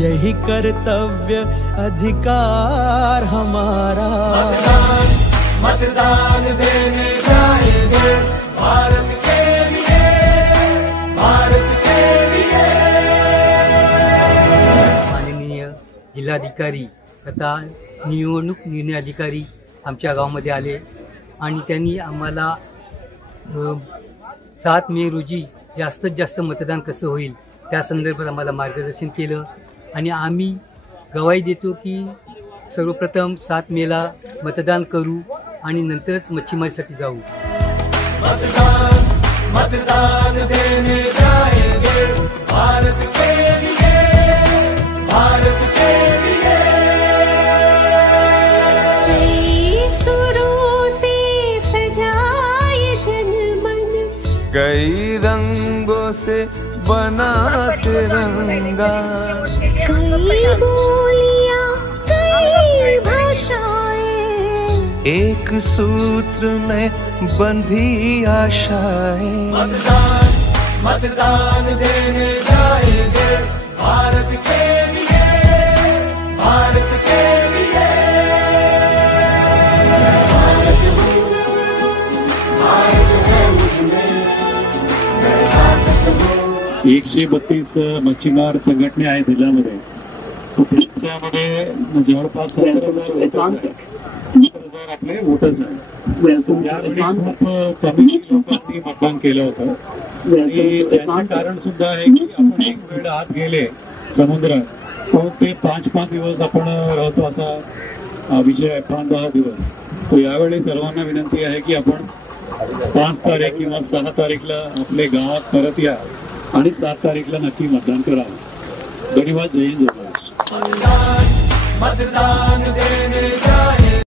यही कर्तव्य अधिकार हमारा। मतदान मतदान देने जाएंगे भारत के लिए, भारत के लिए। माननीय जिल्हाधिकारी तथा निवडणूक निर्णय अधिकारी आमच्या गावामध्ये आले आणि त्यांनी आम्हाला 7 मे रोजी जास्तीत जास्त मतदान कसं होईल त्या संदर्भात आम्हाला मार्गदर्शन केलं आणि आम्ही गवाही देतो की सर्वप्रथम 7 मेला मतदान करू आणि नंतरच मच्छीमारीसाठी जाऊ। मतदान मतदान देने जाएंगे भारत के लिए, भारत के लिए। कई सुरों से सजाए जनमन, कई रंगों से बना तिरंगा, कई बोलियां कई भाषाएं, एक सूत्र में बंधी आशाएं। मतदान मतदान देने जाएंगे भारत के लिए, भारत के लिए। भारत हूँ, भारत है मुझमें, मैं भारत हूँ। 132 मच्छीमार संघटना आहेत जिल्ह्यामध्ये, त्याच्यामध्ये जवळपास 17,000 आपले वोटर्स आहेत। खूप कमी लोकांनी मतदान केलं होतं आणि त्याचं कारण सुद्धा आहे की आपण एक वेळ आत गेले समुद्रात तो ते 5-5 दिवस आपण राहतो असा विषय आहे, 5-10 दिवस। तो यावेळी सर्वांना विनंती आहे की आपण 5 तारीख किंवा 6 तारीखला आपले गावात परत या आणि 7 तारीखला नक्की मतदान करा। धन्यवाद। जय हिंद, जय महाराष्ट्र। मतदान मतदान